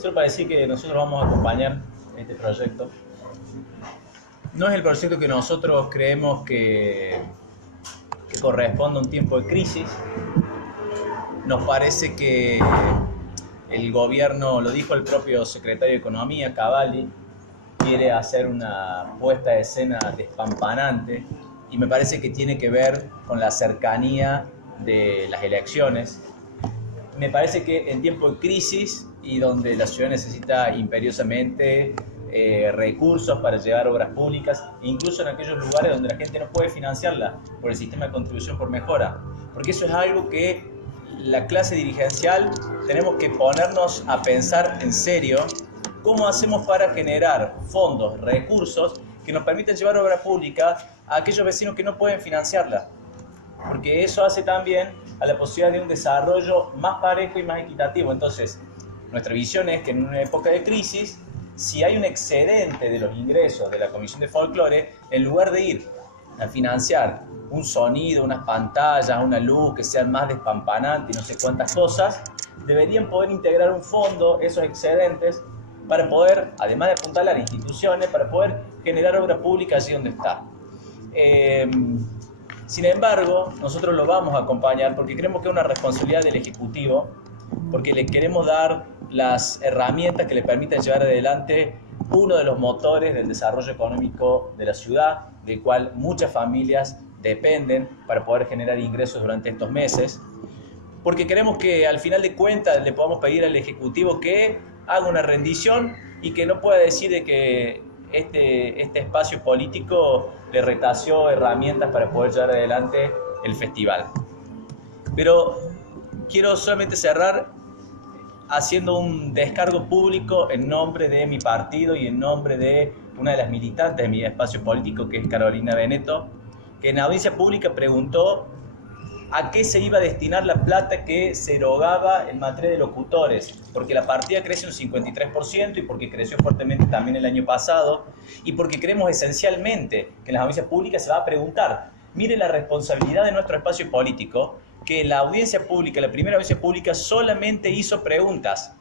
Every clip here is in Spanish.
Solo para decir que nosotros vamos a acompañar este proyecto. No es el proyecto que nosotros creemos que corresponde a un tiempo de crisis. Nos parece que el gobierno, lo dijo el propio secretario de Economía, Cavalli, quiere hacer una puesta de escena despampanante y me parece que tiene que ver con la cercanía de las elecciones. Me parece que en tiempo de crisis y donde la ciudad necesita imperiosamente recursos para llevar obras públicas, incluso en aquellos lugares donde la gente no puede financiarla por el sistema de contribución por mejora, porque eso es algo que la clase dirigencial tenemos que ponernos a pensar en serio cómo hacemos para generar fondos, recursos que nos permitan llevar obra pública a aquellos vecinos que no pueden financiarla, porque eso hace también a la posibilidad de un desarrollo más parejo y más equitativo. Entonces, nuestra visión es que en una época de crisis, si hay un excedente de los ingresos de la Comisión de Folclore, en lugar de ir a financiar un sonido, unas pantallas, una luz que sean más despampanantes y no sé cuántas cosas, deberían poder integrar un fondo, esos excedentes, para poder, además de apuntalar a instituciones, para poder generar obra pública allí donde está. Sin embargo, nosotros lo vamos a acompañar porque creemos que es una responsabilidad del Ejecutivo, porque le queremos dar las herramientas que le permitan llevar adelante uno de los motores del desarrollo económico de la ciudad, del cual muchas familias dependen para poder generar ingresos durante estos meses, porque queremos que al final de cuentas le podamos pedir al Ejecutivo que haga una rendición y que no pueda decir de que este espacio político le retació herramientas para poder llevar adelante el festival. Pero quiero solamente cerrar haciendo un descargo público en nombre de mi partido y en nombre de una de las militantes de mi espacio político, que es Carolina Benetto, que en audiencia pública preguntó a qué se iba a destinar la plata que se erogaba en materia de locutores, porque la partida crece un 53% y porque creció fuertemente también el año pasado, y porque creemos esencialmente que en las audiencias públicas se va a preguntar. Mire la responsabilidad de nuestro espacio político, que la audiencia pública, la primera audiencia pública, solamente hizo preguntas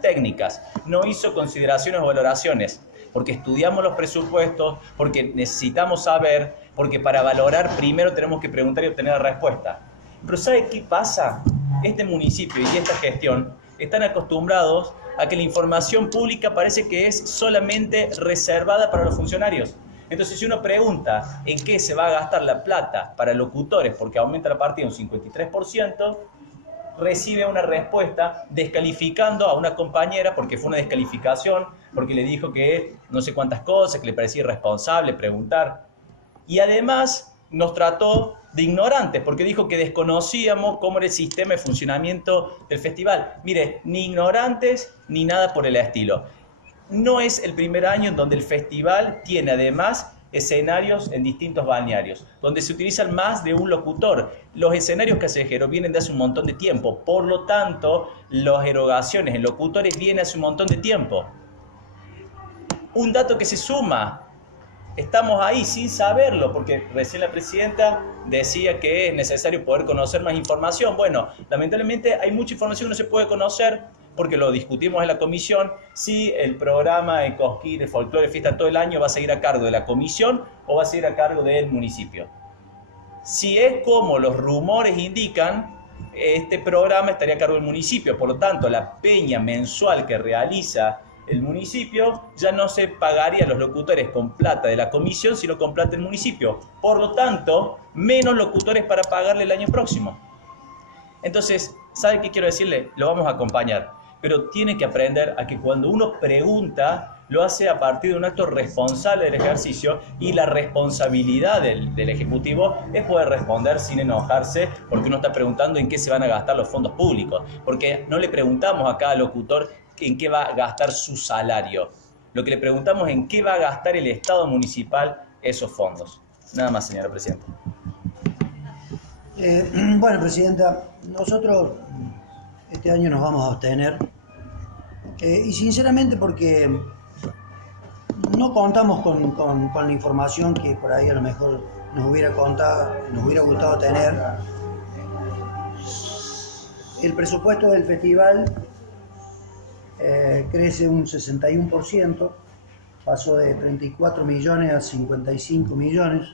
técnicas, no hizo consideraciones o valoraciones, porque estudiamos los presupuestos, porque necesitamos saber, porque para valorar primero tenemos que preguntar y obtener la respuesta. Pero ¿sabe qué pasa? Este municipio y esta gestión están acostumbrados a que la información pública parece que es solamente reservada para los funcionarios. Entonces, si uno pregunta en qué se va a gastar la plata para locutores porque aumenta la partida un 53%, recibe una respuesta descalificando a una compañera porque fue una descalificación, porque le dijo que no sé cuántas cosas, que le parecía irresponsable preguntar. Y además nos trató de ignorantes, porque dijo que desconocíamos cómo era el sistema de funcionamiento del festival. Mire, ni ignorantes ni nada por el estilo. No es el primer año en donde el festival tiene además escenarios en distintos balnearios, donde se utilizan más de un locutor. Los escenarios callejeros vienen de hace un montón de tiempo, por lo tanto, las erogaciones en locutores vienen hace un montón de tiempo. Un dato que se suma, estamos ahí sin saberlo, porque recién la presidenta decía que es necesario poder conocer más información. Bueno, lamentablemente hay mucha información que no se puede conocer, porque lo discutimos en la comisión, si el programa de Cosquín, de Folclore Fiesta todo el año va a seguir a cargo de la comisión o va a seguir a cargo del municipio. Si es como los rumores indican, este programa estaría a cargo del municipio, por lo tanto la peña mensual que realiza el municipio ya no se pagaría a los locutores con plata de la comisión, sino con plata del municipio. Por lo tanto, menos locutores para pagarle el año próximo. Entonces, ¿sabe qué quiero decirle? Lo vamos a acompañar, pero tiene que aprender a que cuando uno pregunta, lo hace a partir de un acto responsable del ejercicio, y la responsabilidad del Ejecutivo es poder responder sin enojarse porque uno está preguntando en qué se van a gastar los fondos públicos, porque no le preguntamos a cada locutor en qué va a gastar su salario. Lo que le preguntamos es en qué va a gastar el Estado municipal esos fondos. Nada más, señora presidenta. Bueno, presidenta, nosotros este año nos vamos a abstener y sinceramente porque no contamos con la información que por ahí a lo mejor nos hubiera gustado tener. El presupuesto del festival crece un 61%, pasó de 34 millones a 55 millones.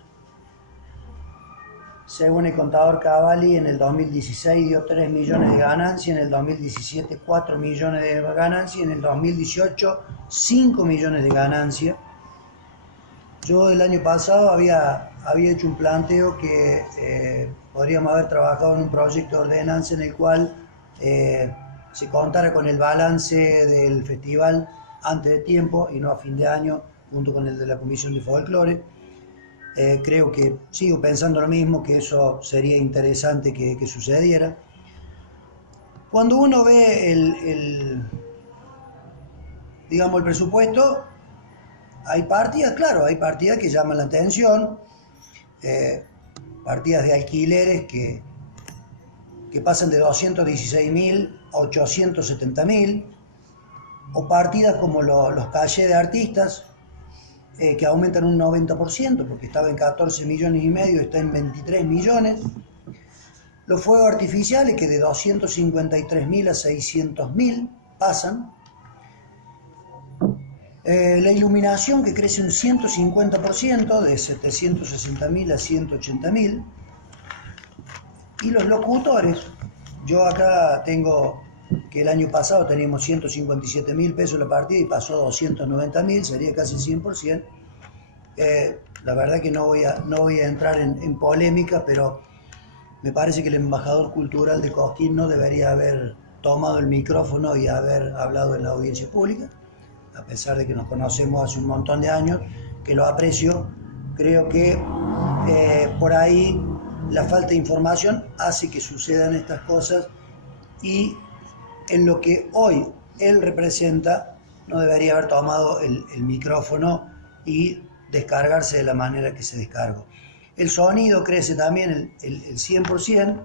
Según el contador Cavalli, en el 2016 dio 3 millones de ganancia, en el 2017 4 millones de ganancia, en el 2018 5 millones de ganancia. Yo el año pasado había hecho un planteo que podríamos haber trabajado en un proyecto de ordenanza en el cual se contara con el balance del festival antes de tiempo y no a fin de año, junto con el de la Comisión de Folclore. Creo que sigo pensando lo mismo, que eso sería interesante que sucediera. Cuando uno ve digamos, el presupuesto, hay partidas, claro, hay partidas que llaman la atención, partidas de alquileres que pasan de 216.000 a 870.000, o partidas como los cachés de artistas, que aumentan un 90%, porque estaba en 14 millones y medio, está en 23 millones. Los fuegos artificiales, que de 253.000 a 600.000 pasan. La iluminación, que crece un 150%, de 760.000 a 180.000. Y los locutores, yo acá tengo que el año pasado teníamos 157.000 pesos la partida y pasó a 290.000, sería casi el 100%. La verdad que no voy a entrar en polémica, pero me parece que el embajador cultural de Cosquín no debería haber tomado el micrófono y haber hablado en la audiencia pública, a pesar de que nos conocemos hace un montón de años, que lo aprecio. Creo que por ahí la falta de información hace que sucedan estas cosas, y en lo que hoy él representa no debería haber tomado el micrófono y descargarse de la manera que se descargó. El sonido crece también el 100%,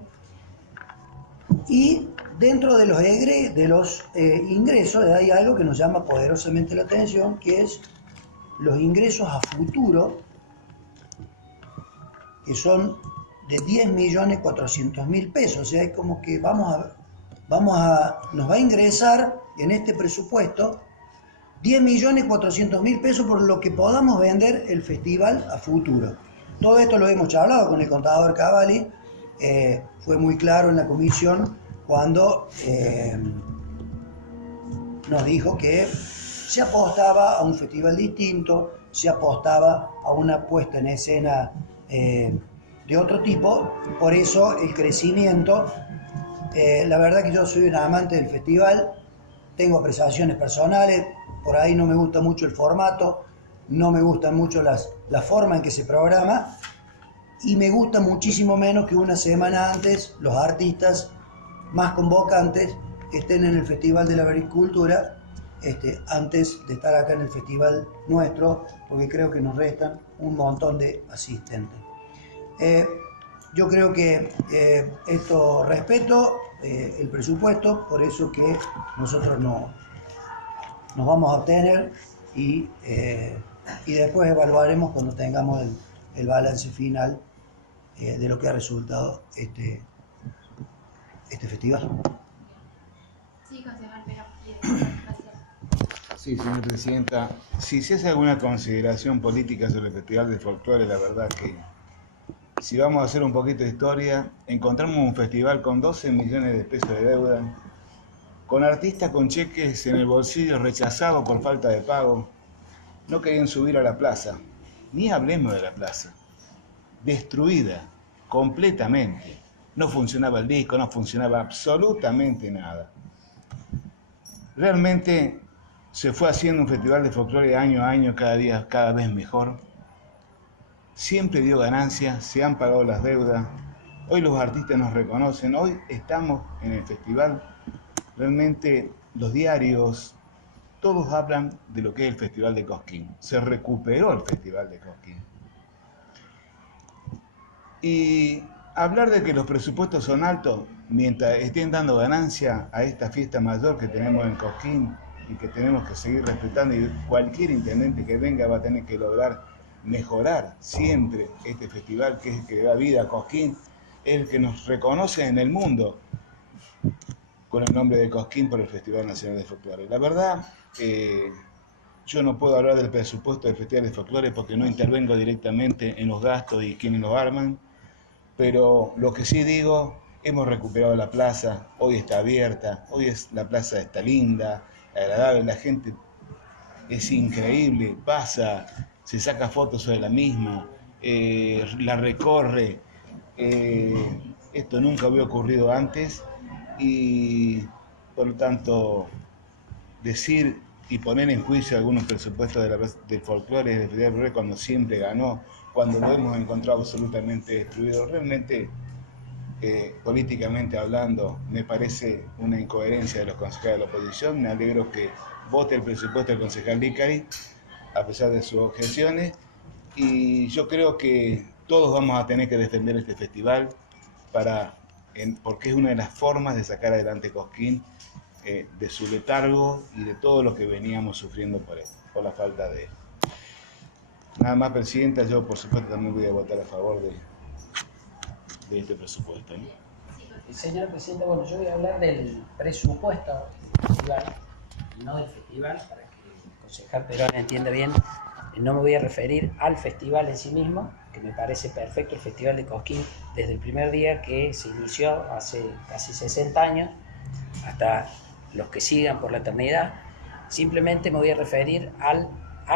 y dentro de los ingresos hay algo que nos llama poderosamente la atención, que es los ingresos a futuro, que son de 10.400.000 pesos. O sea, es como que nos va a ingresar en este presupuesto 10.400.000 pesos por lo que podamos vender el festival a futuro. Todo esto lo hemos charlado con el contador Cavalli, fue muy claro en la comisión cuando nos dijo que se apostaba a un festival distinto, se apostaba a una puesta en escena de otro tipo, por eso el crecimiento. La verdad que yo soy un amante del festival, tengo apreciaciones personales, por ahí no me gusta mucho el formato, no me gustan mucho la forma en que se programa, y me gusta muchísimo menos que una semana antes los artistas más convocantes estén en el Festival de la Agricultura antes de estar acá en el festival nuestro, porque creo que nos restan un montón de asistentes. Yo creo que esto respeto el presupuesto, por eso que nosotros nos vamos a obtener y después evaluaremos cuando tengamos el balance final de lo que ha resultado este festival. Sí, concejal, pero gracias. Sí, señora presidenta. Si se hace alguna consideración política sobre el Festival de Folclore, la verdad que si vamos a hacer un poquito de historia, encontramos un festival con 12 millones de pesos de deuda, con artistas con cheques en el bolsillo rechazados por falta de pago. No querían subir a la plaza, ni hablemos de la plaza, destruida completamente. No funcionaba el disco, no funcionaba absolutamente nada. Realmente se fue haciendo un festival de folclore año a año, cada día cada vez mejor. Siempre dio ganancias, se han pagado las deudas. Hoy los artistas nos reconocen, hoy estamos en el festival. Realmente los diarios, todos hablan de lo que es el Festival de Cosquín. Se recuperó el Festival de Cosquín. Y hablar de que los presupuestos son altos mientras estén dando ganancia a esta fiesta mayor que tenemos en Cosquín y que tenemos que seguir respetando, y cualquier intendente que venga va a tener que lograr mejorar siempre este festival, que es el que da vida a Cosquín, es el que nos reconoce en el mundo con el nombre de Cosquín por el Festival Nacional de Folclore. La verdad, yo no puedo hablar del presupuesto del Festival de Folclore porque no intervengo directamente en los gastos y quienes lo arman, pero lo que sí digo, hemos recuperado la plaza, hoy está abierta, la plaza está linda, agradable, la gente es increíble, pasa, se saca fotos sobre la misma, la recorre, esto nunca había ocurrido antes y por lo tanto decir y poner en juicio algunos presupuestos del folclore del Festival de Folclore cuando siempre ganó, cuando lo hemos encontrado absolutamente destruido, realmente políticamente hablando me parece una incoherencia de los concejales de la oposición. Me alegro que vote el presupuesto del concejal Licari a pesar de sus objeciones, y yo creo que todos vamos a tener que defender este festival porque es una de las formas de sacar adelante Cosquín de su letargo y de todo lo que veníamos sufriendo por la falta de él. Nada más, Presidenta, yo por supuesto también voy a votar a favor de este presupuesto, ¿no? Señor Presidente, bueno, yo voy a hablar del presupuesto del festival, no del festival, para que el concejal Perón entienda bien. No me voy a referir al festival en sí mismo, que me parece perfecto el Festival de Cosquín desde el primer día que se inició hace casi 60 años hasta los que sigan por la eternidad. Simplemente me voy a referir a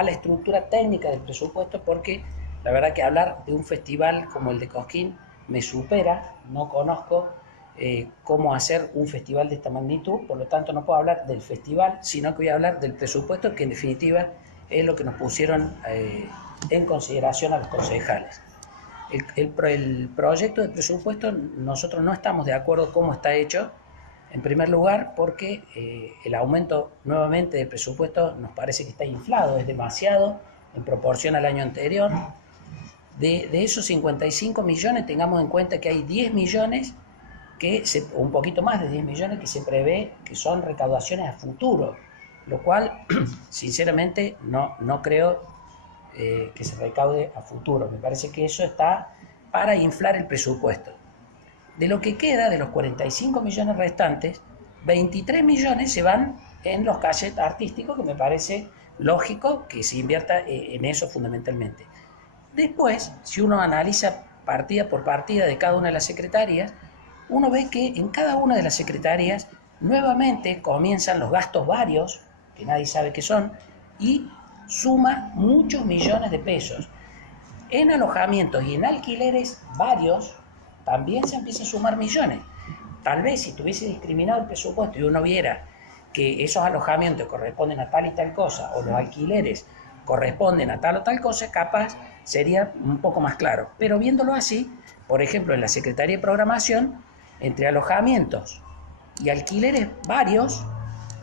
la estructura técnica del presupuesto, porque la verdad que hablar de un festival como el de Cosquín me supera. No conozco cómo hacer un festival de esta magnitud, por lo tanto no puedo hablar del festival, sino que voy a hablar del presupuesto, que en definitiva es lo que nos pusieron en consideración a los concejales. El proyecto de presupuesto, nosotros no estamos de acuerdo cómo está hecho, en primer lugar porque el aumento nuevamente del presupuesto nos parece que está inflado, es demasiado en proporción al año anterior. De esos 55 millones, tengamos en cuenta que hay 10 millones, o un poquito más de 10 millones, que se prevé que son recaudaciones a futuro, lo cual, sinceramente, no creo que se recaude a futuro. Me parece que eso está para inflar el presupuesto. De lo que queda, de los 45 millones restantes, 23 millones se van en los cachets artísticos, que me parece lógico que se invierta en eso fundamentalmente. Después, si uno analiza partida por partida de cada una de las secretarías, uno ve que en cada una de las secretarías nuevamente comienzan los gastos varios, que nadie sabe qué son, y suma muchos millones de pesos. En alojamientos y en alquileres varios también se empieza a sumar millones. Tal vez si tuviese discriminado el presupuesto y uno viera que esos alojamientos corresponden a tal y tal cosa, o los alquileres corresponden a tal o tal cosa, capaz sería un poco más claro. Pero viéndolo así, por ejemplo, en la Secretaría de Programación, entre alojamientos y alquileres varios,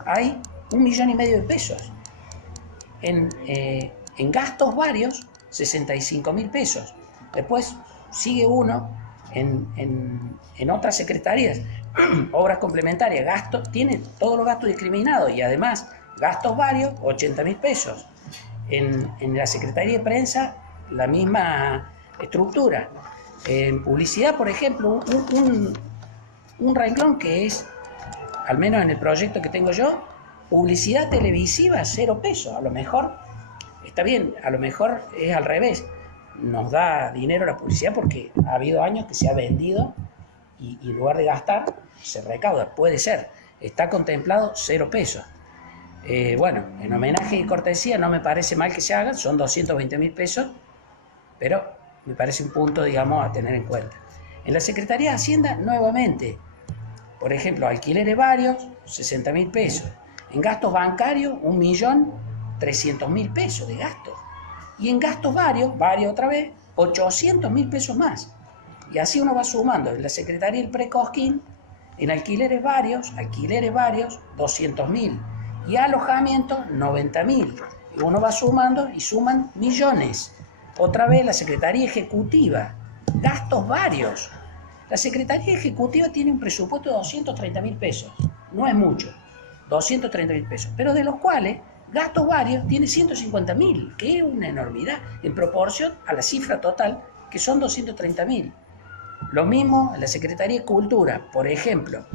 hay 1,5 millones de pesos. En gastos varios, 65.000 pesos. Después sigue uno en otras secretarías, obras complementarias, tiene todos los gastos discriminados y además gastos varios, 80.000 pesos. En la Secretaría de Prensa, la misma estructura. En publicidad, por ejemplo, un renglón que es, al menos en el proyecto que tengo yo, publicidad televisiva, 0 pesos. A lo mejor, está bien, a lo mejor es al revés. Nos da dinero la publicidad porque ha habido años que se ha vendido y en lugar de gastar, se recauda. Puede ser. Está contemplado 0 pesos. Bueno, en homenaje y cortesía no me parece mal que se hagan, son 220.000 pesos, pero me parece un punto, digamos, a tener en cuenta. En la Secretaría de Hacienda, nuevamente, por ejemplo, alquileres varios, 60.000 pesos. En gastos bancarios, 1.300.000 pesos de gastos. Y en gastos varios otra vez, 800.000 pesos más. Y así uno va sumando. En la Secretaría del Pre-Cosquín, en alquileres varios, 200.000. Y alojamiento, 90.000. Y uno va sumando y suman millones. Otra vez la Secretaría Ejecutiva, gastos varios. La Secretaría Ejecutiva tiene un presupuesto de 230.000 pesos. No es mucho, 230.000 pesos. Pero de los cuales, gastos varios tiene 150.000, que es una enormidad en proporción a la cifra total, que son 230.000. Lo mismo en la Secretaría de Cultura, por ejemplo.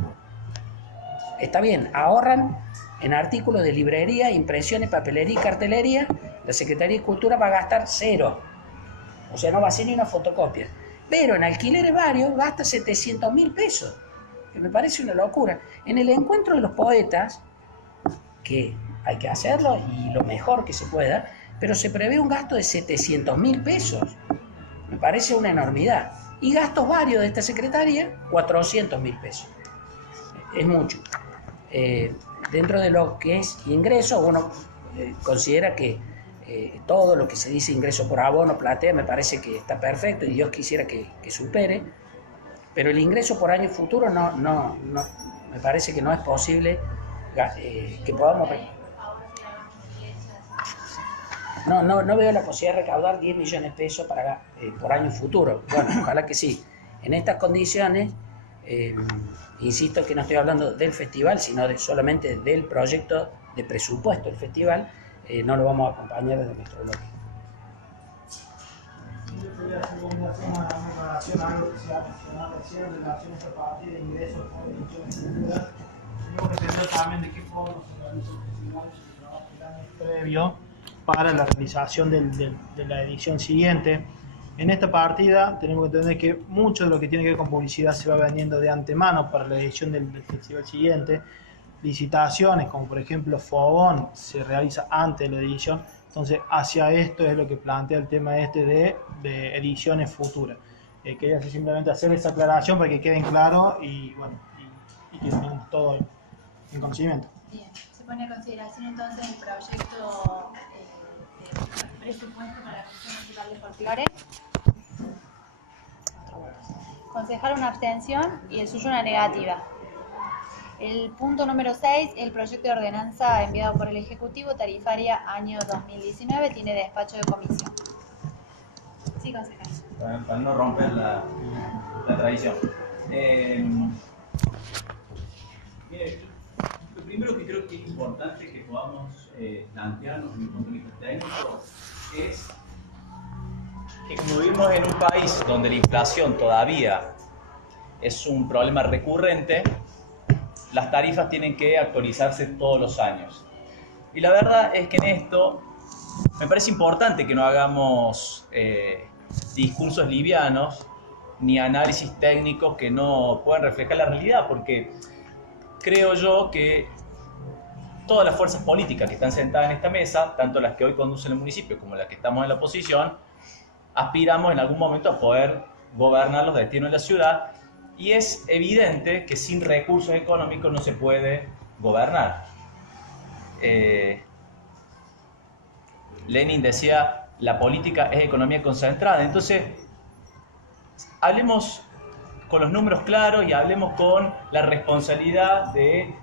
está bien, ahorran en artículos de librería, impresiones, papelería y cartelería. La Secretaría de Cultura va a gastar 0. O sea, no va a hacer ni una fotocopia. Pero en alquileres varios gasta 700.000 pesos, que me parece una locura. En el encuentro de los poetas, que hay que hacerlo y lo mejor que se pueda, pero se prevé un gasto de 700.000 pesos. Me parece una enormidad. Y gastos varios de esta secretaría, 400.000 pesos. Es mucho. Dentro de lo que es ingreso, uno considera que todo lo que se dice ingreso por abono, platea, me parece que está perfecto y Dios quisiera que supere, pero el ingreso por año futuro no, me parece que no es posible que podamos... No veo la posibilidad de recaudar 10 millones de pesos por año futuro. Bueno, ojalá que sí. En estas condiciones, insisto que no estoy hablando del festival, sino solamente del proyecto de presupuesto del festival, no lo vamos a acompañar desde nuestro bloque. Yo quería hacer una aclaración a algo que se ha mencionado recién en relación a esta partida de ingresos por ediciones futuras. Tenemos que entender también de qué forma se realiza el festival, se trabaja el año previo para la realización de la edición siguiente. En esta partida tenemos que entender que mucho de lo que tiene que ver con publicidad se va vendiendo de antemano para la edición del festival siguiente. Licitaciones, como por ejemplo Fogón, se realiza antes de la edición. Entonces, hacia esto es lo que plantea el tema de ediciones futuras. Quería simplemente hacer esa aclaración para que queden claros y bueno, y que tengamos todo en conocimiento. Bien, se pone a consideración entonces el proyecto de presupuesto para la Comisión Municipal de Folclore. Concejal una abstención y el suyo una negativa. El punto número 6, el proyecto de ordenanza enviado por el Ejecutivo, tarifaria año 2019, tiene despacho de comisión. Sí, concejal. Para no romper la tradición. Mire, lo primero que creo que es importante que podamos plantearnos desde el punto de vista técnico es que como vivimos en un país donde la inflación todavía es un problema recurrente, las tarifas tienen que actualizarse todos los años. Y la verdad es que en esto me parece importante que no hagamos discursos livianos ni análisis técnicos que no puedan reflejar la realidad, porque creo yo que todas las fuerzas políticas que están sentadas en esta mesa, tanto las que hoy conducen el municipio como las que estamos en la oposición, aspiramos en algún momento a poder gobernar los destinos de la ciudad. Y es evidente que sin recursos económicos no se puede gobernar. Lenin decía, la política es economía concentrada. Entonces, hablemos con los números claros y hablemos con la responsabilidad de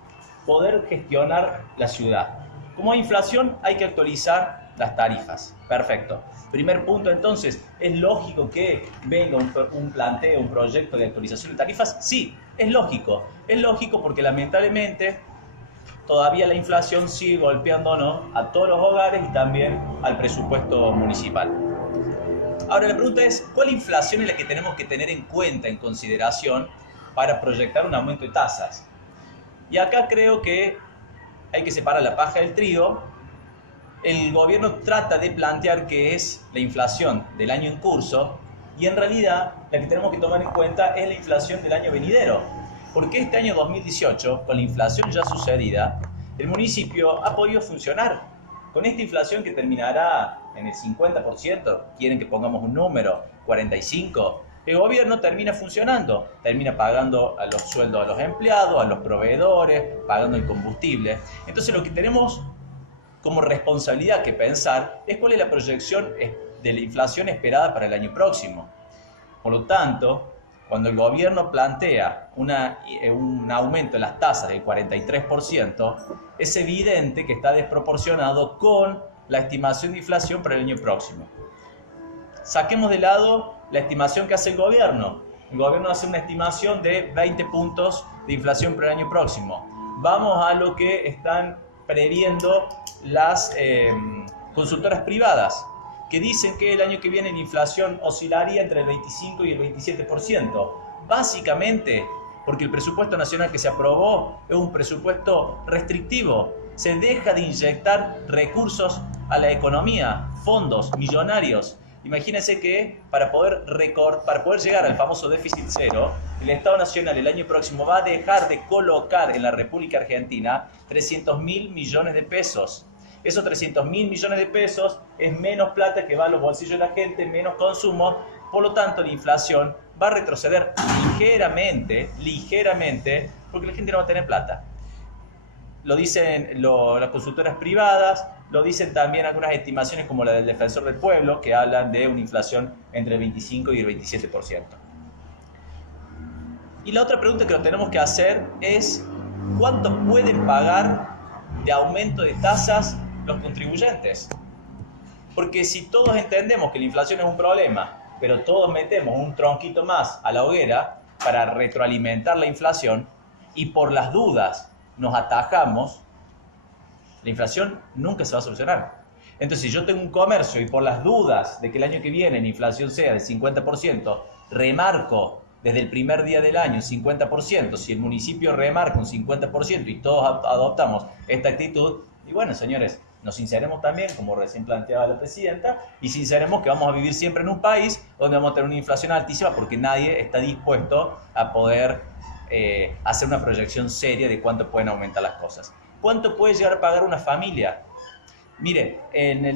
poder gestionar la ciudad. Como hay inflación, hay que actualizar las tarifas. Perfecto. Primer punto, entonces, ¿es lógico que venga un planteo, un proyecto de actualización de tarifas? Sí, es lógico. Es lógico porque lamentablemente todavía la inflación sigue golpeándonos a todos los hogares y también al presupuesto municipal. Ahora la pregunta es, ¿cuál inflación es la que tenemos que tener en cuenta, en consideración, para proyectar un aumento de tasas? Y acá creo que hay que separar la paja del trigo. El gobierno trata de plantear que es la inflación del año en curso y en realidad la que tenemos que tomar en cuenta es la inflación del año venidero. Porque este año 2018, con la inflación ya sucedida, el municipio ha podido funcionar. Con esta inflación que terminará en el 50%, quieren que pongamos un número, 45%, el gobierno termina funcionando, termina pagando a los sueldos a los empleados, a los proveedores, pagando el combustible. Entonces lo que tenemos como responsabilidad que pensar es cuál es la proyección de la inflación esperada para el año próximo. Por lo tanto, cuando el gobierno plantea un aumento de las tasas del 43%, es evidente que está desproporcionado con la estimación de inflación para el año próximo. Saquemos de lado la estimación que hace el gobierno. El gobierno hace una estimación de 20 puntos de inflación para el año próximo. Vamos a lo que están previendo las consultoras privadas, que dicen que el año que viene la inflación oscilaría entre el 25 y el 27%. Básicamente porque el presupuesto nacional que se aprobó es un presupuesto restrictivo. Se deja de inyectar recursos a la economía, fondos millonarios. Imagínense que para poder llegar al famoso déficit cero, el Estado Nacional el año próximo va a dejar de colocar en la República Argentina 300.000 millones de pesos. Esos 300.000 millones de pesos es menos plata que va a los bolsillos de la gente, menos consumo. Por lo tanto, la inflación va a retroceder ligeramente, porque la gente no va a tener plata. Lo dicen las consultoras privadas, lo dicen también algunas estimaciones como la del Defensor del Pueblo, que hablan de una inflación entre el 25 y el 27%. Y la otra pregunta que nos tenemos que hacer es, ¿cuánto pueden pagar de aumento de tasas los contribuyentes? Porque si todos entendemos que la inflación es un problema, pero todos metemos un tronquito más a la hoguera para retroalimentar la inflación y por las dudas nos atajamos, la inflación nunca se va a solucionar. Entonces, si yo tengo un comercio y por las dudas de que el año que viene la inflación sea del 50%, remarco desde el primer día del año 50%, si el municipio remarca un 50% y todos adoptamos esta actitud, y bueno, señores, nos sinceremos también, como recién planteaba la presidenta, y sinceremos que vamos a vivir siempre en un país donde vamos a tener una inflación altísima porque nadie está dispuesto a poder hacer una proyección seria de cuánto pueden aumentar las cosas. ¿Cuánto puede llegar a pagar una familia? Mire, en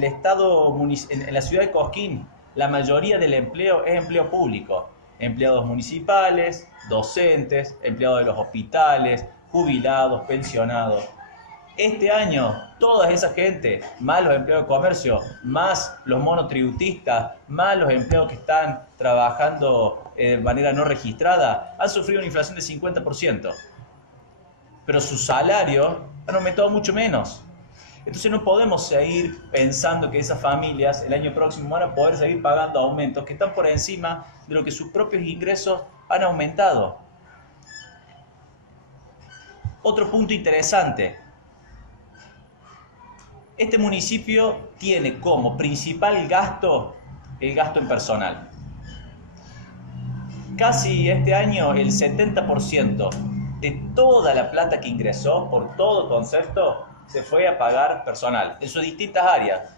la ciudad de Cosquín, la mayoría del empleo es empleo público. Empleados municipales, docentes, empleados de los hospitales, jubilados, pensionados. Este año, toda esa gente, más los empleados de comercio, más los monotributistas, más los empleados que están trabajando de manera no registrada, han sufrido una inflación del 50%. Pero sus salarios han aumentado mucho menos. Entonces no podemos seguir pensando que esas familias el año próximo van a poder seguir pagando aumentos que están por encima de lo que sus propios ingresos han aumentado. Otro punto interesante. Este municipio tiene como principal gasto el gasto en personal. Casi este año el 70% de toda la plata que ingresó por todo concepto se fue a pagar personal en sus distintas áreas.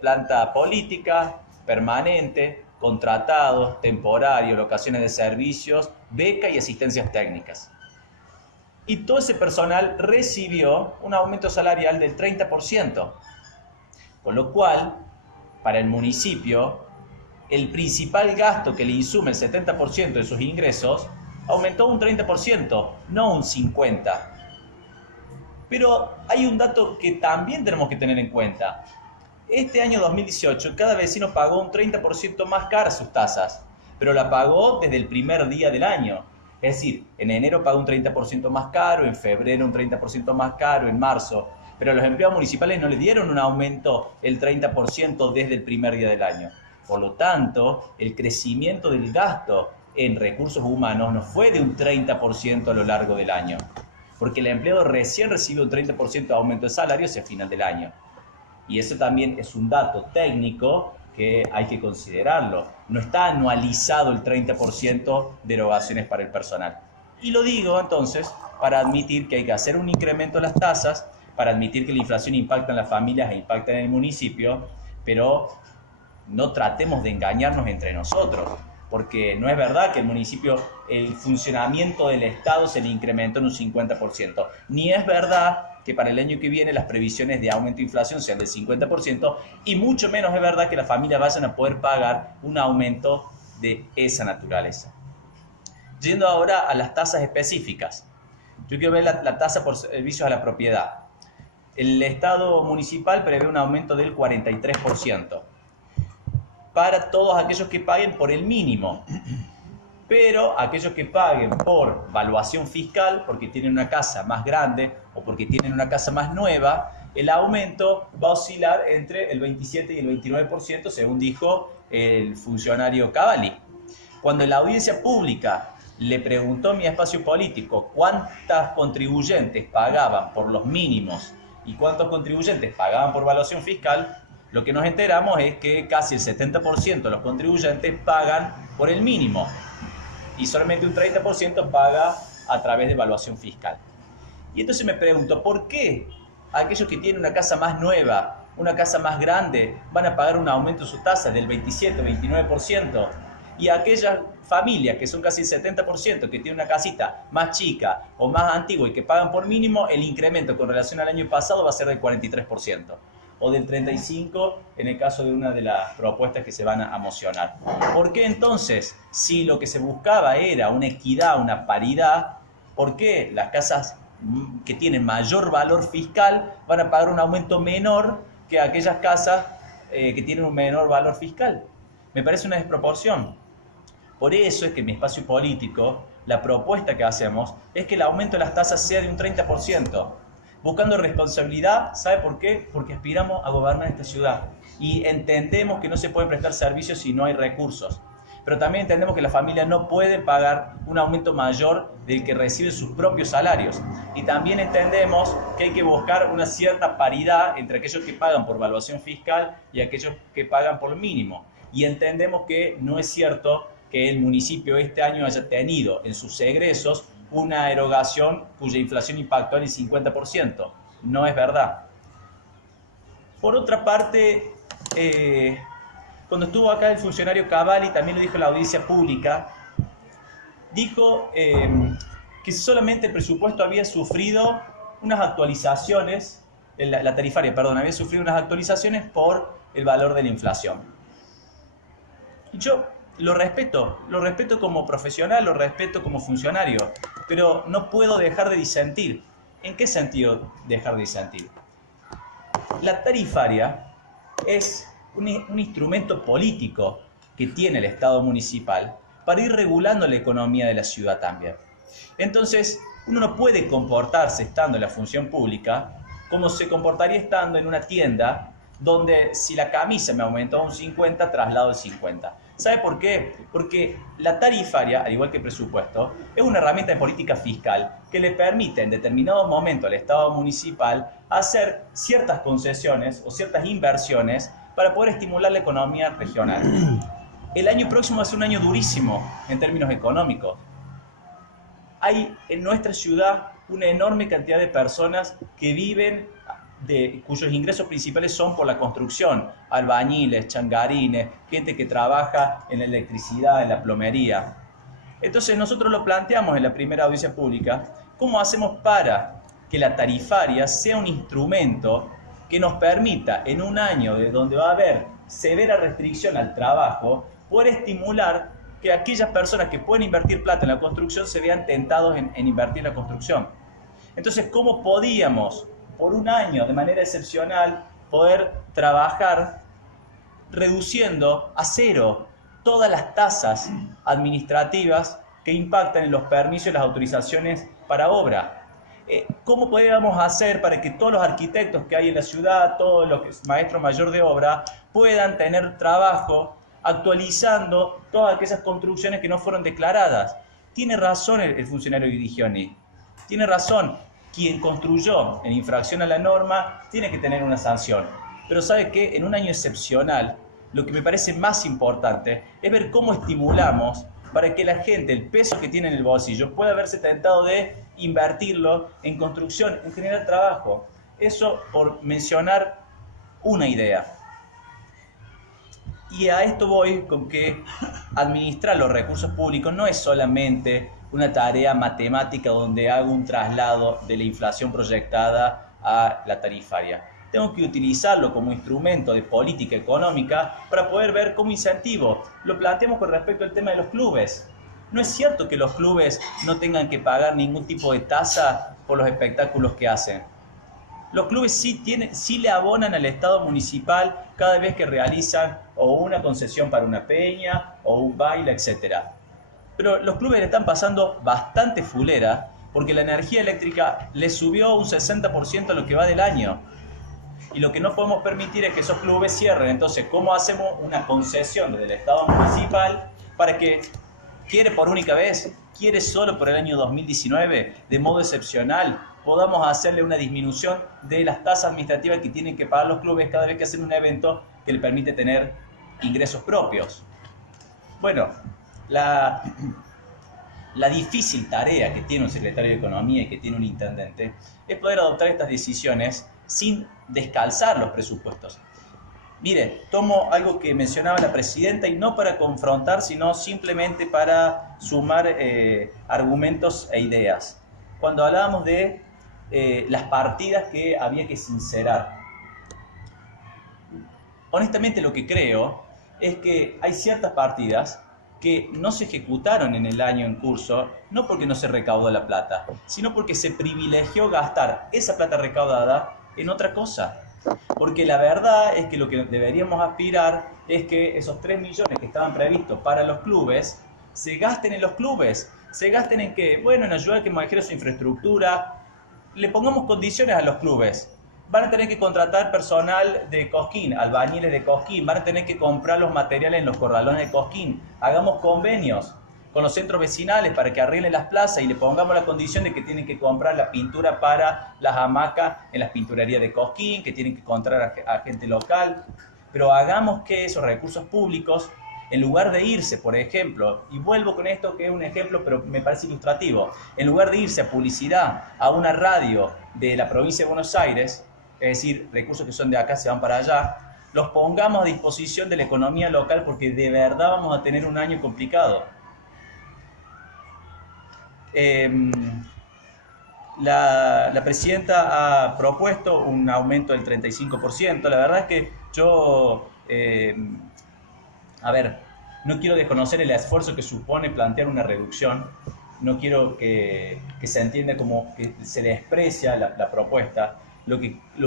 Planta política, permanente, contratados, temporarios, locaciones de servicios, beca y asistencias técnicas. Y todo ese personal recibió un aumento salarial del 30%. Con lo cual, para el municipio, el principal gasto que le insume el 70% de sus ingresos aumentó un 30%, no un 50%. Pero hay un dato que también tenemos que tener en cuenta. Este año 2018, cada vecino pagó un 30% más caras sus tasas, pero la pagó desde el primer día del año. Es decir, en enero pagó un 30% más caro, en febrero un 30% más caro, en marzo. Pero los empleados municipales no le dieron un aumento el 30% desde el primer día del año. Por lo tanto, el crecimiento del gasto en recursos humanos no fue de un 30% a lo largo del año, porque el empleado recién recibe un 30% de aumento de salario hacia el final del año. Y eso también es un dato técnico que hay que considerarlo. No está anualizado el 30% de erogaciones para el personal. Y lo digo entonces para admitir que hay que hacer un incremento de las tasas, para admitir que la inflación impacta en las familias e impacta en el municipio, pero no tratemos de engañarnos entre nosotros, porque no es verdad que el municipio, el funcionamiento del Estado se le incrementó en un 50%, ni es verdad que para el año que viene las previsiones de aumento de inflación sean del 50%, y mucho menos es verdad que las familias vayan a poder pagar un aumento de esa naturaleza. Yendo ahora a las tasas específicas, yo quiero ver la tasa por servicios a la propiedad. El Estado municipal prevé un aumento del 43% para todos aquellos que paguen por el mínimo, pero aquellos que paguen por valuación fiscal, porque tienen una casa más grande o porque tienen una casa más nueva, el aumento va a oscilar entre el 27 y el 29%, según dijo el funcionario Cavalli. Cuando en la audiencia pública le preguntó a Mi Espacio Político cuántas contribuyentes pagaban por los mínimos y cuántos contribuyentes pagaban por valuación fiscal, lo que nos enteramos es que casi el 70% de los contribuyentes pagan por el mínimo. y solamente un 30% paga a través de evaluación fiscal. Y entonces me pregunto, ¿por qué aquellos que tienen una casa más nueva, una casa más grande, van a pagar un aumento de su tasa del 27, 29%? Y aquellas familias que son casi el 70%, que tienen una casita más chica o más antigua y que pagan por mínimo, el incremento con relación al año pasado va a ser del 43%. O del 35% en el caso de una de las propuestas que se van a mocionar. ¿Por qué entonces, si lo que se buscaba era una equidad, una paridad, por qué las casas que tienen mayor valor fiscal van a pagar un aumento menor que aquellas casas que tienen un menor valor fiscal? Me parece una desproporción. Por eso es que en mi espacio político, la propuesta que hacemos es que el aumento de las tasas sea de un 30%. Buscando responsabilidad, ¿sabe por qué? Porque aspiramos a gobernar esta ciudad y entendemos que no se pueden prestar servicios si no hay recursos. Pero también entendemos que las familias no pueden pagar un aumento mayor del que reciben sus propios salarios. Y también entendemos que hay que buscar una cierta paridad entre aquellos que pagan por evaluación fiscal y aquellos que pagan por mínimo. Y entendemos que no es cierto que el municipio este año haya tenido en sus egresos una erogación cuya inflación impactó en el 50%. No es verdad. Por otra parte, cuando estuvo acá el funcionario Cavalli, también lo dijo en la audiencia pública, dijo que solamente el presupuesto había sufrido unas actualizaciones, la tarifaria, perdón, había sufrido unas actualizaciones por el valor de la inflación. Y yo lo respeto como profesional, lo respeto como funcionario, pero no puedo dejar de disentir. ¿En qué sentido dejar de disentir? La tarifaria es un instrumento político que tiene el Estado municipal para ir regulando la economía de la ciudad también. Entonces, uno no puede comportarse estando en la función pública como se comportaría estando en una tienda donde si la camisa me aumentó a un 50, traslado el 50. ¿Sabe por qué? Porque la tarifaria, al igual que el presupuesto, es una herramienta de política fiscal que le permite en determinados momentos al Estado municipal hacer ciertas concesiones o ciertas inversiones para poder estimular la economía regional. El año próximo va a ser un año durísimo en términos económicos. Hay en nuestra ciudad una enorme cantidad de personas que viven cuyos ingresos principales son por la construcción, albañiles, changarines, gente que trabaja en la electricidad, en la plomería. Entonces nosotros lo planteamos en la primera audiencia pública, ¿cómo hacemos para que la tarifaria sea un instrumento que nos permita en un año de donde va a haber severa restricción al trabajo, poder estimular que aquellas personas que pueden invertir plata en la construcción se vean tentados en invertir en la construcción? Entonces, ¿cómo podíamos por un año, de manera excepcional, poder trabajar reduciendo a cero todas las tasas administrativas que impactan en los permisos y las autorizaciones para obra? ¿Cómo podríamos hacer para que todos los arquitectos que hay en la ciudad, todos los maestros mayor de obra, puedan tener trabajo actualizando todas aquellas construcciones que no fueron declaradas? Tiene razón el funcionario Grigioni, tiene razón. Quien construyó en infracción a la norma tiene que tener una sanción. Pero ¿sabe qué? En un año excepcional, lo que me parece más importante es ver cómo estimulamos para que la gente, el peso que tiene en el bolsillo, pueda verse tentado de invertirlo en construcción, en generar trabajo. Eso por mencionar una idea. Y a esto voy con que administrar los recursos públicos no es solamente una tarea matemática donde hago un traslado de la inflación proyectada a la tarifaria. Tengo que utilizarlo como instrumento de política económica para poder ver cómo incentivo. Lo planteamos con respecto al tema de los clubes. No es cierto que los clubes no tengan que pagar ningún tipo de tasa por los espectáculos que hacen. Los clubes sí le abonan al Estado municipal cada vez que realizan o una concesión para una peña o un baile, etc. Pero los clubes le están pasando bastante fulera porque la energía eléctrica les subió un 60% a lo que va del año. Y lo que no podemos permitir es que esos clubes cierren. Entonces, ¿cómo hacemos una concesión desde el Estado municipal para que quiere por única vez, quiere solo por el año 2019, de modo excepcional, podamos hacerle una disminución de las tasas administrativas que tienen que pagar los clubes cada vez que hacen un evento que le permite tener ingresos propios? Bueno, la difícil tarea que tiene un secretario de Economía y que tiene un intendente es poder adoptar estas decisiones sin descalzar los presupuestos. Mire, tomo algo que mencionaba la presidenta y no para confrontar, sino simplemente para sumar argumentos e ideas. Cuando hablábamos de las partidas que había que sincerar. Honestamente lo que creo es que hay ciertas partidas que no se ejecutaron en el año en curso, no porque no se recaudó la plata, sino porque se privilegió gastar esa plata recaudada en otra cosa. Porque la verdad es que lo que deberíamos aspirar es que esos 3 millones que estaban previstos para los clubes se gasten en los clubes. ¿Se gasten en qué? Bueno, en ayudar a que mejore su infraestructura. Le pongamos condiciones a los clubes. Van a tener que contratar personal de Cosquín, albañiles de Cosquín, van a tener que comprar los materiales en los corralones de Cosquín. Hagamos convenios con los centros vecinales para que arreglen las plazas y le pongamos la condición de que tienen que comprar la pintura para las hamacas en las pinturerías de Cosquín, que tienen que contratar a gente local. Pero hagamos que esos recursos públicos, en lugar de irse, por ejemplo, y vuelvo con esto que es un ejemplo, pero me parece ilustrativo, en lugar de irse a publicidad a una radio de la provincia de Buenos Aires, es decir, recursos que son de acá se van para allá, los pongamos a disposición de la economía local porque de verdad vamos a tener un año complicado. La presidenta ha propuesto un aumento del 35%. La verdad es que yo, no quiero desconocer el esfuerzo que supone plantear una reducción. No quiero que se entienda como que se desprecia la propuesta. Lo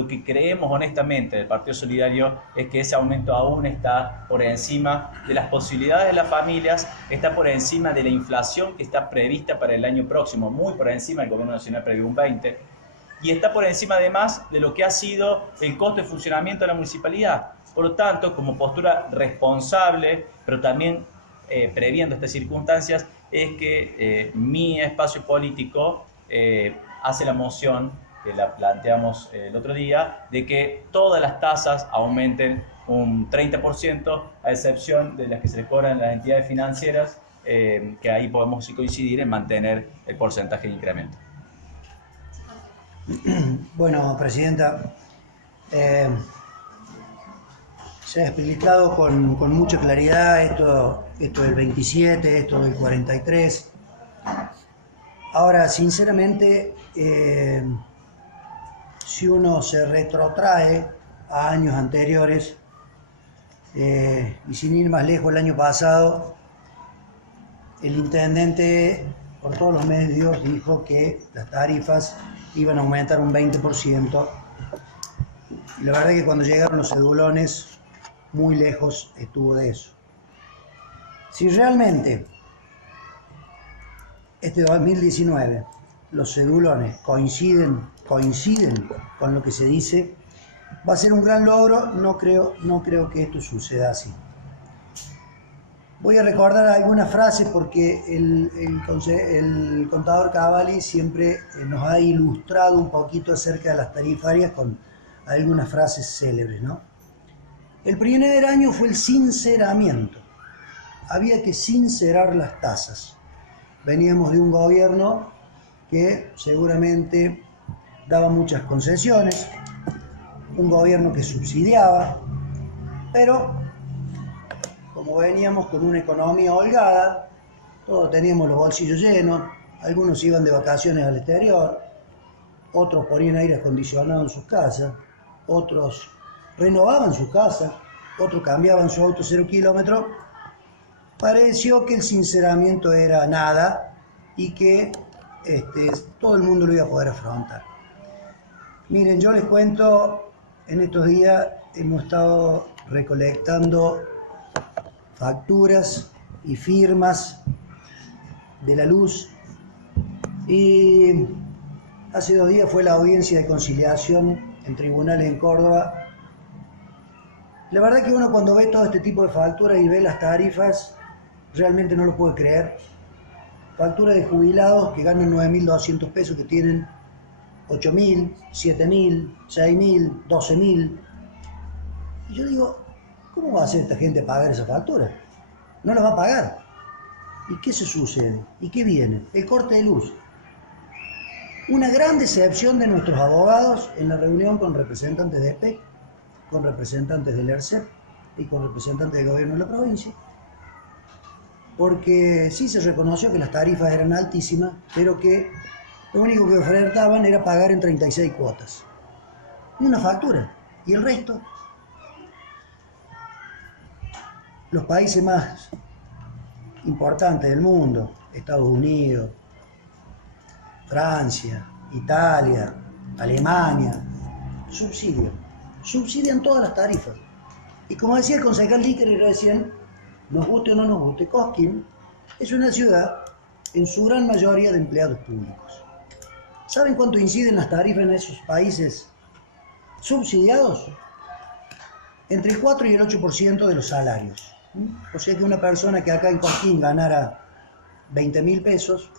que creemos honestamente del Partido Solidario es que ese aumento aún está por encima de las posibilidades de las familias, está por encima de la inflación que está prevista para el año próximo, muy por encima. El Gobierno Nacional previó un 20%, y está por encima además de lo que ha sido el costo de funcionamiento de la municipalidad. Por lo tanto, como postura responsable, pero también previendo estas circunstancias, es que mi espacio político hace la moción que la planteamos el otro día, de que todas las tasas aumenten un 30%, a excepción de las que se les cobran las entidades financieras, que ahí podemos coincidir en mantener el porcentaje de incremento. Bueno, Presidenta, se ha explicado con mucha claridad esto del 27, esto del 43. Ahora, sinceramente, si uno se retrotrae a años anteriores, y sin ir más lejos, el año pasado, el intendente por todos los medios dijo que las tarifas iban a aumentar un 20%, y la verdad es que cuando llegaron los cedulones, muy lejos estuvo de eso. Si realmente este 2019 los cedulones coinciden con lo que se dice, va a ser un gran logro. No creo que esto suceda así. Voy a recordar algunas frases porque el contador Cavalli siempre nos ha ilustrado un poquito acerca de las tarifarias con algunas frases célebres, ¿no? El primer año fue el sinceramiento. Había que sincerar las tasas. Veníamos de un gobierno que seguramente daba muchas concesiones, un gobierno que subsidiaba, pero como veníamos con una economía holgada, todos teníamos los bolsillos llenos, algunos iban de vacaciones al exterior, otros ponían aire acondicionado en sus casas, otros renovaban su casa, otros cambiaban su auto 0 kilómetros. Pareció que el sinceramiento era nada y que todo el mundo lo iba a poder afrontar. Miren, yo les cuento, en estos días hemos estado recolectando facturas y firmas de la luz, y hace 2 días fue la audiencia de conciliación en tribunales en Córdoba. La verdad que uno cuando ve todo este tipo de facturas y ve las tarifas, realmente no lo puede creer. Facturas de jubilados que ganan 9.200 pesos, que tienen 8.000, 7.000, 6.000, 12.000. Y yo digo, ¿cómo va a hacer esta gente a pagar esa factura? No la va a pagar. ¿Y qué se sucede? ¿Y qué viene? El corte de luz. Una gran decepción de nuestros abogados en la reunión con representantes de EPEC, con representantes del ERCEP y con representantes del gobierno de la provincia, porque sí se reconoció que las tarifas eran altísimas, pero que lo único que ofertaban era pagar en 36 cuotas. Y una factura. Y el resto, los países más importantes del mundo, Estados Unidos, Francia, Italia, Alemania, subsidian todas las tarifas. Y como decía el concejal Líquere recién, nos guste o no nos guste, Cosquín es una ciudad en su gran mayoría de empleados públicos. ¿Saben cuánto inciden las tarifas en esos países subsidiados? Entre el 4 y el 8% de los salarios. O sea que una persona que acá en Cosquín ganara 20.000 pesos,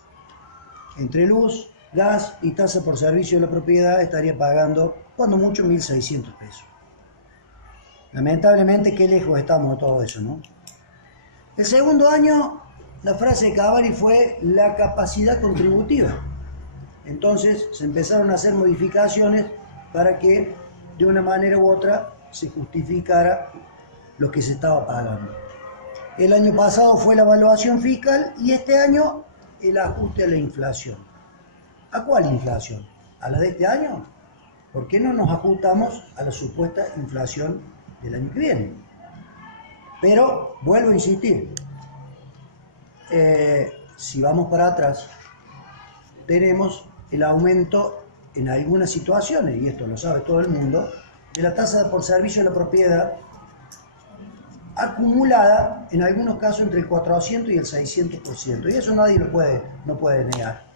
entre luz, gas y tasa por servicio de la propiedad estaría pagando, cuando mucho, 1.600 pesos. Lamentablemente, qué lejos estamos de todo eso, ¿no? El segundo año, la frase de Cavalli fue la capacidad contributiva. Entonces se empezaron a hacer modificaciones para que de una manera u otra se justificara lo que se estaba pagando. El año pasado fue la evaluación fiscal y este año el ajuste a la inflación. ¿A cuál inflación? ¿A la de este año? ¿Por qué no nos ajustamos a la supuesta inflación del año que viene? Pero vuelvo a insistir, si vamos para atrás, tenemos el aumento en algunas situaciones, y esto lo sabe todo el mundo, de la tasa por servicio de la propiedad acumulada, en algunos casos, entre el 400 y el 600%, y eso nadie no puede negar.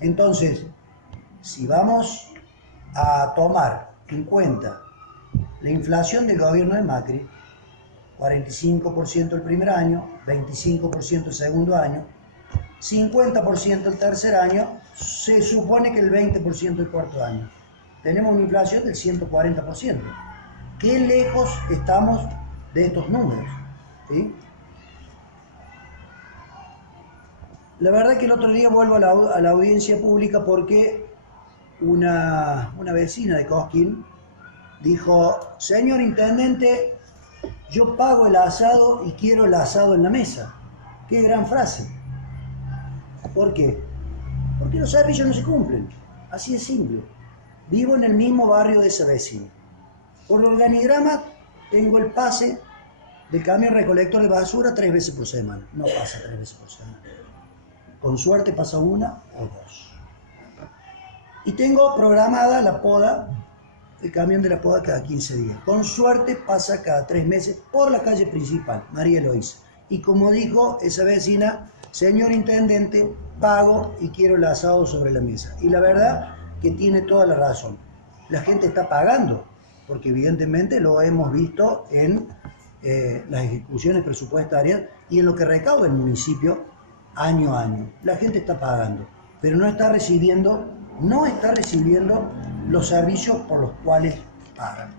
Entonces, si vamos a tomar en cuenta la inflación del gobierno de Macri, 45% el primer año, 25% el segundo año, 50% el tercer año, se supone que el 20% el cuarto año. Tenemos una inflación del 140%. ¿Qué lejos estamos de estos números? ¿Sí? La verdad que el otro día vuelvo a la audiencia pública porque una vecina de Cosquín dijo: señor intendente, yo pago el asado y quiero el asado en la mesa. Qué gran frase. ¿Por qué? Porque los servicios no se cumplen. Así es simple. Vivo en el mismo barrio de esa vecina. Por el organigrama tengo el pase del camión recolector de basura 3 veces por semana. No pasa 3 veces por semana. Con suerte pasa 1 o 2. Y tengo programada la poda, el camión de la poda cada 15 días. Con suerte pasa cada 3 meses por la calle principal, María Eloísa. Y como dijo esa vecina: señor intendente, pago y quiero el asado sobre la mesa. Y la verdad que tiene toda la razón. La gente está pagando, porque evidentemente lo hemos visto en las ejecuciones presupuestarias y en lo que recauda el municipio año a año. La gente está pagando, pero no está recibiendo los servicios por los cuales pagan.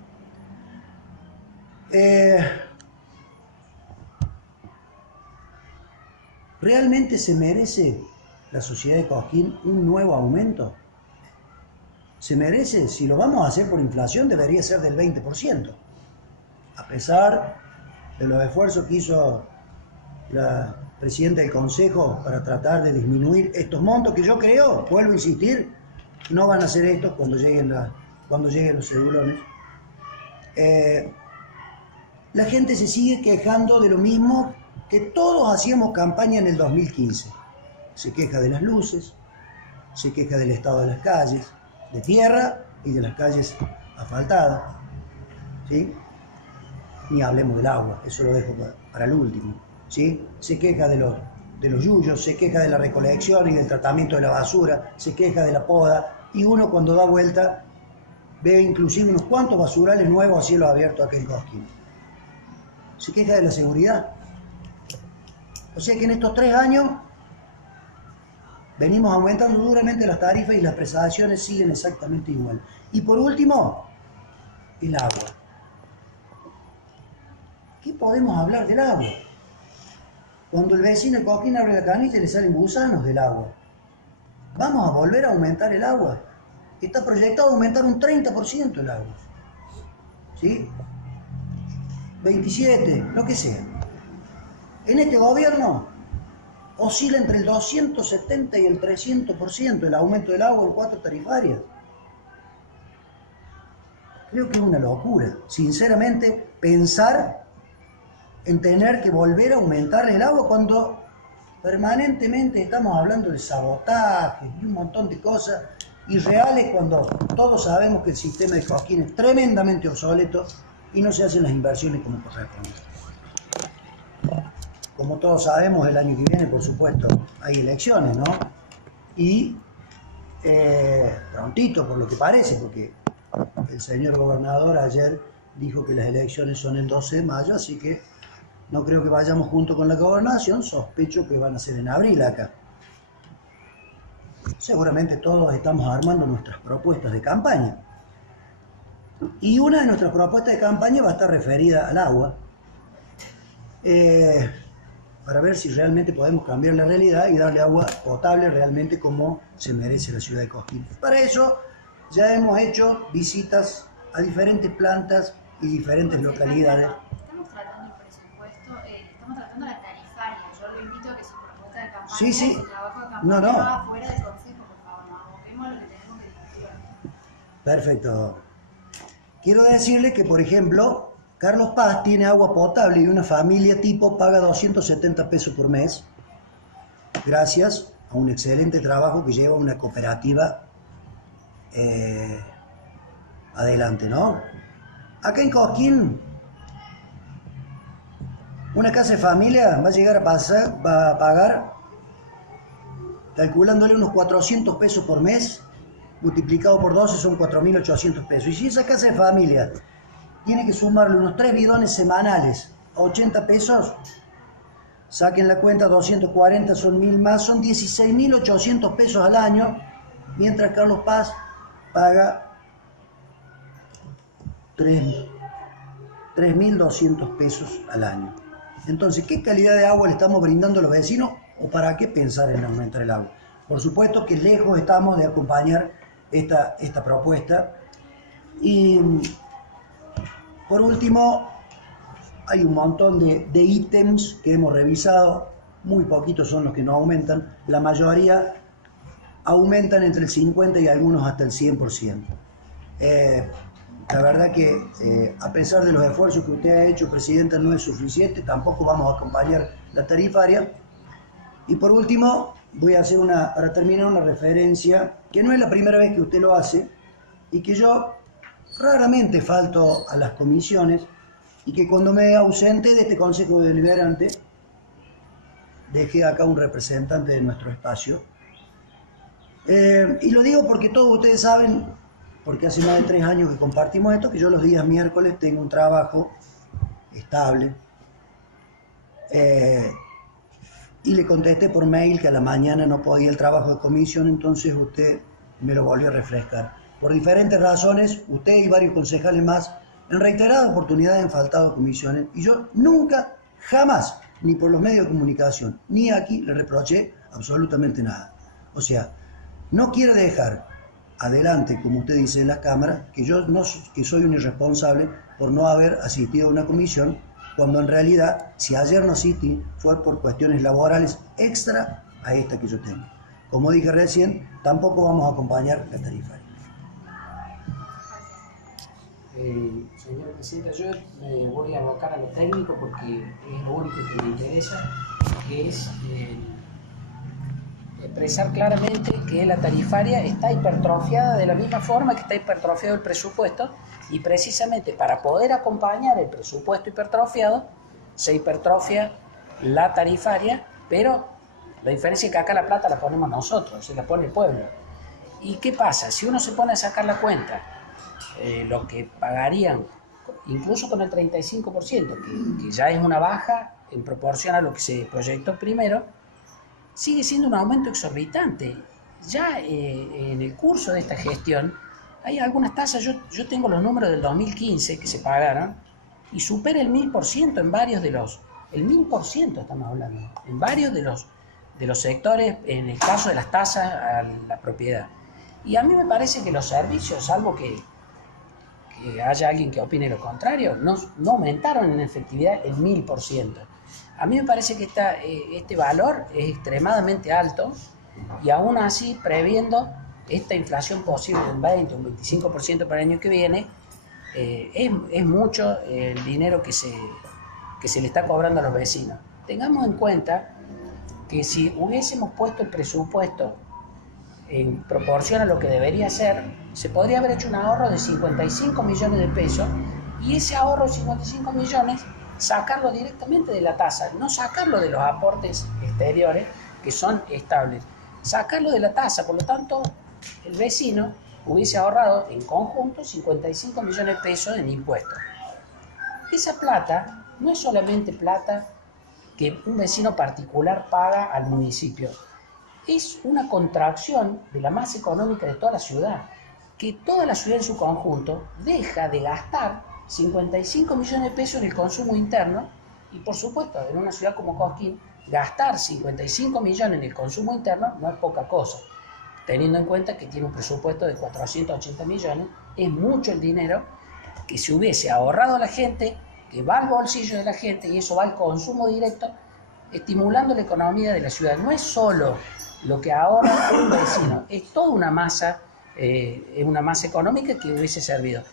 ¿Realmente se merece la sociedad de Cosquín un nuevo aumento? ¿Se merece? Si lo vamos a hacer por inflación, debería ser del 20%. A pesar de los esfuerzos que hizo la presidenta del Consejo para tratar de disminuir estos montos, que yo creo, vuelvo a insistir, no van a ser estos cuando lleguen los cedulones. La gente se sigue quejando de lo mismo que todos hacíamos campaña en el 2015. Se queja de las luces, se queja del estado de las calles, de tierra y de las calles asfaltadas, ¿sí? Ni hablemos del agua, eso lo dejo para el último, ¿sí? Se queja de los yuyos, se queja de la recolección y del tratamiento de la basura, se queja de la poda, y uno cuando da vuelta ve inclusive unos cuantos basurales nuevos a cielo abierto aquí en Cosquín. Se queja de la seguridad. O sea que en estos 3 años venimos aumentando duramente las tarifas y las prestaciones siguen exactamente igual. Y por último, el agua. ¿Qué podemos hablar del agua? Cuando el vecino de Coquín abre la canilla le salen gusanos del agua. ¿Vamos a volver a aumentar el agua? Está proyectado aumentar un 30% el agua. ¿Sí? 27, lo que sea. En este gobierno oscila entre el 270 y el 300% el aumento del agua en 4 tarifarias. Creo que es una locura, sinceramente, pensar en tener que volver a aumentar el agua cuando permanentemente estamos hablando de sabotaje y un montón de cosas irreales, cuando todos sabemos que el sistema de Coquín es tremendamente obsoleto y no se hacen las inversiones como corresponde. Como todos sabemos, el año que viene, por supuesto, hay elecciones, ¿no? Y prontito, por lo que parece, porque el señor gobernador ayer dijo que las elecciones son el 12 de mayo, así que no creo que vayamos junto con la gobernación, sospecho que van a ser en abril acá. Seguramente todos estamos armando nuestras propuestas de campaña. Y una de nuestras propuestas de campaña va a estar referida al agua, para ver si realmente podemos cambiar la realidad y darle agua potable realmente como se merece la ciudad de Cosquín. Para eso ya hemos hecho visitas a diferentes plantas y diferentes localidades. Estamos tratando el presupuesto, estamos tratando la tarifaria. Yo lo invito a que su propuesta de campaña, Sí, sí. su trabajo de campaña, No. lo haga fuera del consejo, por favor. Nos aboquemos a lo que tenemos que discutir. Perfecto. Quiero decirle que, por ejemplo, Carlos Paz tiene agua potable y una familia tipo paga 270 pesos por mes, gracias a un excelente trabajo que lleva una cooperativa adelante, ¿no? Acá en Cosquín, una casa de familia va a llegar a pagar, calculándole unos 400 pesos por mes, multiplicado por 12 son 4.800 pesos. Y si esa casa de familia tiene que sumarle unos 3 bidones semanales a 80 pesos, saquen la cuenta, 240 son 1.000 más, son 16.800 pesos al año, mientras Carlos Paz paga 3.200 pesos al año. Entonces, ¿qué calidad de agua le estamos brindando a los vecinos o para qué pensar en aumentar el agua? Por supuesto que lejos estamos de acompañar esta propuesta. Y por último, hay un montón de ítems que hemos revisado, muy poquitos son los que no aumentan, la mayoría aumentan entre el 50 y algunos hasta el 100%. La verdad que a pesar de los esfuerzos que usted ha hecho, Presidenta, no es suficiente, tampoco vamos a acompañar la tarifaria. Y por último, voy a hacer para terminar, una referencia, que no es la primera vez que usted lo hace, y que yo raramente falto a las comisiones, y que cuando me ausente de este Consejo Deliberante, dejé acá un representante de nuestro espacio. Y lo digo porque todos ustedes saben, porque hace más de 3 años que compartimos esto, que yo los días miércoles tengo un trabajo estable. Y le contesté por mail que a la mañana no podía el trabajo de comisión, entonces usted me lo volvió a refrescar. Por diferentes razones, usted y varios concejales más, en reiteradas oportunidades han faltado a comisiones, y yo nunca, jamás, ni por los medios de comunicación, ni aquí, le reproché absolutamente nada. O sea, no quiero dejar adelante, como usted dice en las cámaras, que yo que soy un irresponsable por no haber asistido a una comisión, cuando en realidad, si ayer no asistí, fue por cuestiones laborales extra a esta que yo tengo. Como dije recién, tampoco vamos a acompañar la tarifaria. Señora Presidenta, yo me voy a abocar a lo técnico porque es lo único que me interesa, que es expresar claramente que la tarifaria está hipertrofiada de la misma forma que está hipertrofiado el presupuesto, y precisamente para poder acompañar el presupuesto hipertrofiado se hipertrofia la tarifaria, pero la diferencia es que acá la plata la ponemos nosotros, se la pone el pueblo. ¿Y qué pasa? Si uno se pone a sacar la cuenta, lo que pagarían, incluso con el 35%, que ya es una baja en proporción a lo que se proyectó primero, sigue siendo un aumento exorbitante. Ya en el curso de esta gestión hay algunas tasas, yo tengo los números del 2015 que se pagaron, y supera el 1000% en varios de los El 1000% estamos hablando, en varios de los sectores, en el caso de las tasas a la propiedad. Y a mí me parece que los servicios, salvo que haya alguien que opine lo contrario, no aumentaron en efectividad el 1000%. A mí me parece que este valor es extremadamente alto y aún así, previendo esta inflación posible de un 20 o un 25% para el año que viene, es mucho el dinero que se le está cobrando a los vecinos. Tengamos en cuenta que si hubiésemos puesto el presupuesto en proporción a lo que debería ser, se podría haber hecho un ahorro de 55 millones de pesos y ese ahorro de 55 millones sacarlo directamente de la tasa, no sacarlo de los aportes exteriores que son estables, sacarlo de la tasa. Por lo tanto, el vecino hubiese ahorrado en conjunto 55 millones de pesos en impuestos. Esa plata no es solamente plata que un vecino particular paga al municipio, es una contracción de la masa económica de toda la ciudad, que toda la ciudad en su conjunto deja de gastar 55 millones de pesos en el consumo interno y, por supuesto, en una ciudad como Cosquín, gastar 55 millones en el consumo interno no es poca cosa. Teniendo en cuenta que tiene un presupuesto de 480 millones, es mucho el dinero que se hubiese ahorrado a la gente, que va al bolsillo de la gente y eso va al consumo directo, estimulando la economía de la ciudad. No es solo lo que ahorra un vecino, es toda una masa económica que hubiese servido.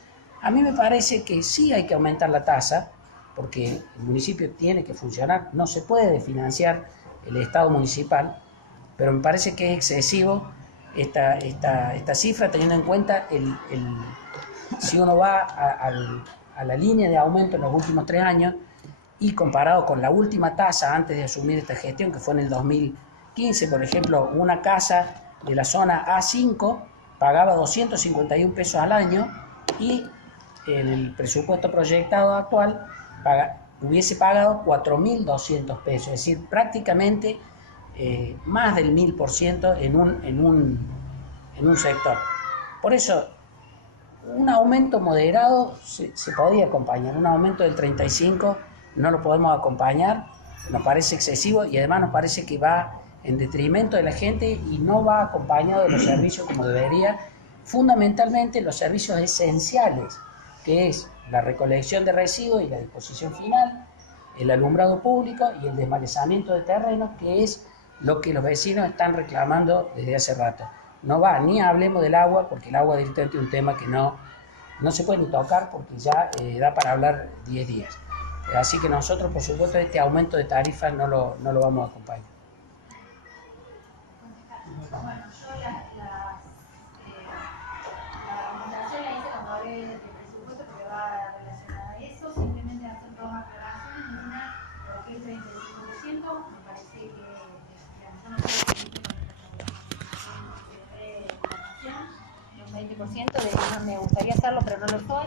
A mí me parece que sí hay que aumentar la tasa, porque el municipio tiene que funcionar, no se puede financiar el Estado municipal, pero me parece que es excesivo esta cifra, teniendo en cuenta si uno va a la línea de aumento en los últimos 3 años y comparado con la última tasa antes de asumir esta gestión, que fue en el 2015, por ejemplo, una casa de la zona A5 pagaba 251 pesos al año y el presupuesto proyectado actual hubiese pagado 4.200 pesos, es decir, prácticamente más del 1000% en un sector. Por eso, un aumento moderado se podía acompañar, un aumento del 35% no lo podemos acompañar, nos parece excesivo y además nos parece que va en detrimento de la gente y no va acompañado de los servicios como debería, fundamentalmente los servicios esenciales, que es la recolección de residuos y la disposición final, el alumbrado público y el desmalezamiento de terrenos, que es lo que los vecinos están reclamando desde hace rato. No va, ni hablemos del agua, porque el agua directamente es un tema que no se puede ni tocar porque ya da para hablar 10 días. Así que nosotros, por supuesto, este aumento de tarifas no lo vamos a acompañar. Bueno, yo la argumentación la hice cuando hablé del presupuesto porque va relacionada a eso, simplemente hacer 2 aclaraciones. Una, ¿por qué el 35%? Me parece que yo no creo que un 20%, de hecho me gustaría hacerlo, pero no lo soy.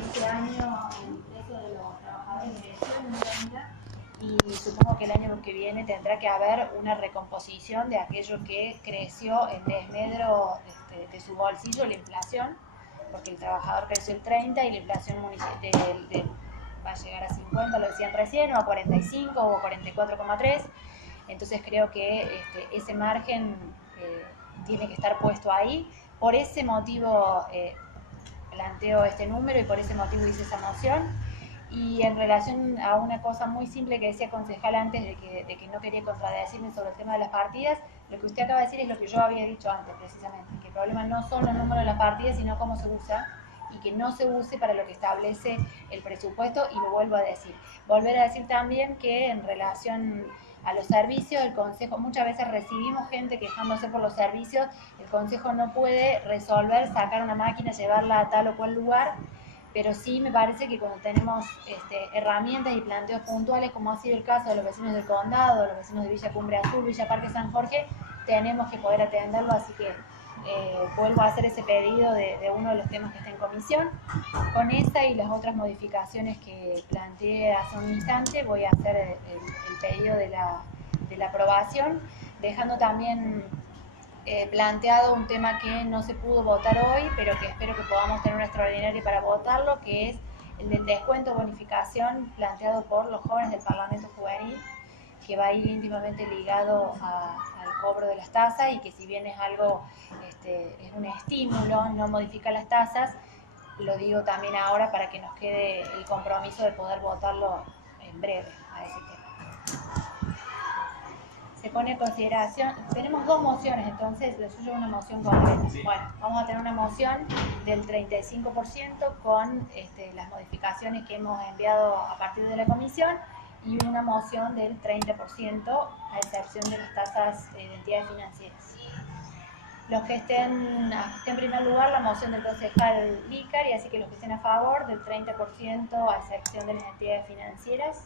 Este año el ingreso de los trabajadores creció en un 30% y supongo que el año que viene tendrá que haber una recomposición de aquello que creció en desmedro de su bolsillo, la inflación, porque el trabajador creció el 30% y la inflación va a llegar a 50, lo decían recién, o a 45 o a 44,3. Entonces creo que ese margen tiene que estar puesto ahí. Por ese motivo planteo este número y por ese motivo hice esa moción. Y en relación a una cosa muy simple que decía concejal antes de que no quería contradecirme sobre el tema de las partidas, lo que usted acaba de decir es lo que yo había dicho antes precisamente, que el problema no son los números de las partidas, sino cómo se usa, y que no se use para lo que establece el presupuesto, y lo vuelvo a decir. Volver a decir también que en relación a los servicios, el Consejo, muchas veces recibimos gente quejándose por los servicios, el Consejo no puede resolver, sacar una máquina, llevarla a tal o cual lugar, pero sí me parece que cuando tenemos herramientas y planteos puntuales, como ha sido el caso de los vecinos del Condado, de los vecinos de Villa Cumbre Azul, Villa Parque San Jorge, tenemos que poder atenderlo, así que vuelvo a hacer ese pedido de uno de los temas que está en comisión. Con esta y las otras modificaciones que planteé hace un instante, voy a hacer el pedido de la aprobación, dejando también planteado un tema que no se pudo votar hoy, pero que espero que podamos tener una extraordinaria para votarlo, que es el del descuento bonificación planteado por los jóvenes del Parlamento Juvenil, que va a ir íntimamente ligado al cobro de las tasas y que si bien es algo, es un estímulo, no modifica las tasas, lo digo también ahora para que nos quede el compromiso de poder votarlo en breve a ese tema. Se pone en consideración, tenemos dos mociones, entonces lo suyo es una moción completa. Sí. Bueno, vamos a tener una moción del 35% con las modificaciones que hemos enviado a partir de la comisión y una moción del 30% a excepción de las tasas de entidades financieras. Los que estén en primer lugar la moción del concejal Lícar, y así que los que estén a favor del 30% a excepción de las entidades financieras,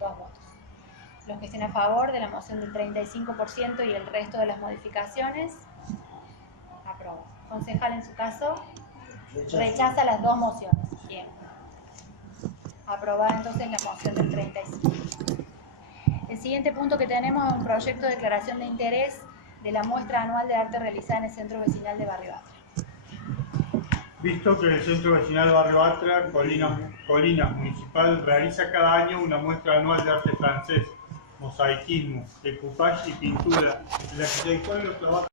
2 votos. Los que estén a favor de la moción del 35% y el resto de las modificaciones, aprueba. Concejal, en su caso, rechaza las 2 mociones. Bien. Aprobada entonces la moción del 35. El siguiente punto que tenemos es un proyecto de declaración de interés de la muestra anual de arte realizada en el Centro Vecinal de Barrio Atra. Visto que el Centro Vecinal Barrio Atra, Colinas Municipal, realiza cada año una muestra anual de arte francés, mosaicismo, decoupage y pintura, en la que se exponen los trabajos